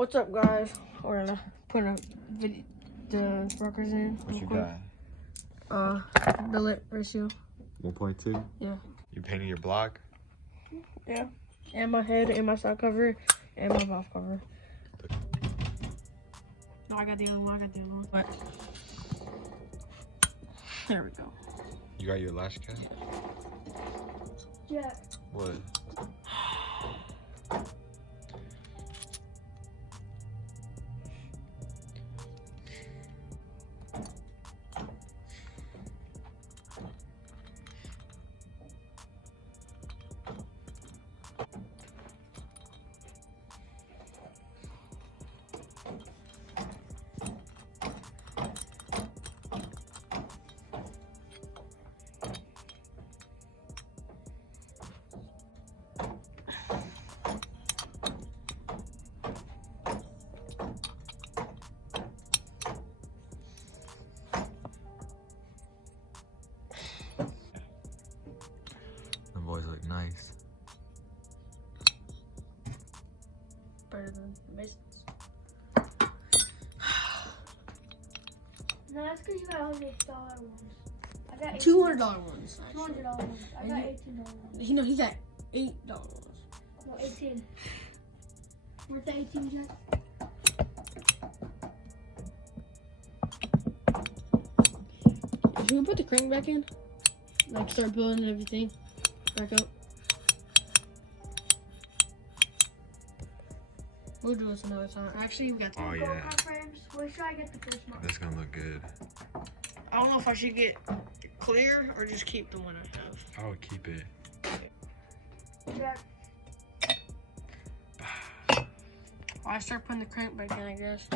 What's up, guys? We're gonna put the sparkers in. What you got? Billet ratio. 1.2? Yeah. You painting your block? Yeah. And my head, and my side cover, and my mouth cover. No, I got the other one. But there we go. You got your lash cap? Yeah. What? The boys look nice. Better than Mason's. No, that's because you got $100 ones. I got $200 ones. $200 ones. I got $18 ones. You know, he got $8 ones. No, 18. Worth the 18, Jack? Should we put the crank back in? Like start building everything back up. We'll do this another time. Actually, we got. Oh yeah, GoPro frames. Where should I get the first one? that's gonna look good. I don't know if I should get clear or just keep the one I have. I would keep it. Jack. I start putting the crank back in, I guess.